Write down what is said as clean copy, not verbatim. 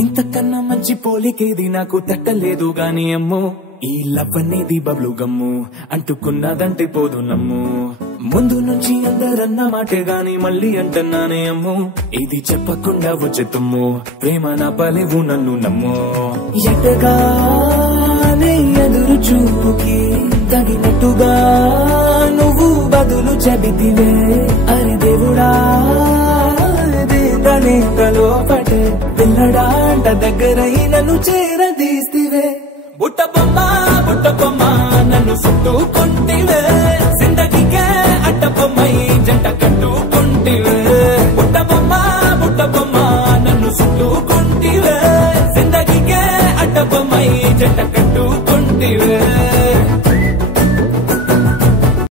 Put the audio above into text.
ఇంతకన్నా మంచి పోలికేది నాకు తట్టలేదు గాని అమ్మో, ఈ లవ్ అనేది బబ్లు గమ్ము, అంటుకున్నదంటే పోదు నమ్ము. ముందు నుంచి అందరన్న మాటే గాని మళ్ళీ అంటున్నానే అమ్ము, ఇది చెప్పకుండా వచ్చే తుమ్ము, ప్రేమ నా పలేవు నన్ను నమ్ము. ఎటగానే ఎదురు చూపుకి తగినట్టుగా నువ్వు బదులు చెబితివే, అరి దేవుడా లోపటే పిల్లడాంట దగ్గరై నన్ను చేరదీస్తివే. బుట్ట బొమ్మ నన్ను చుట్టుకుంటివే, జిందగీకే అడ్డ బొమ్మై జంట కట్టుకుంటివే. బుట్ట బొమ్మ నన్ను చుట్టుకుంటివే, జిందగీకే అడ్డ బొమ్మై జంట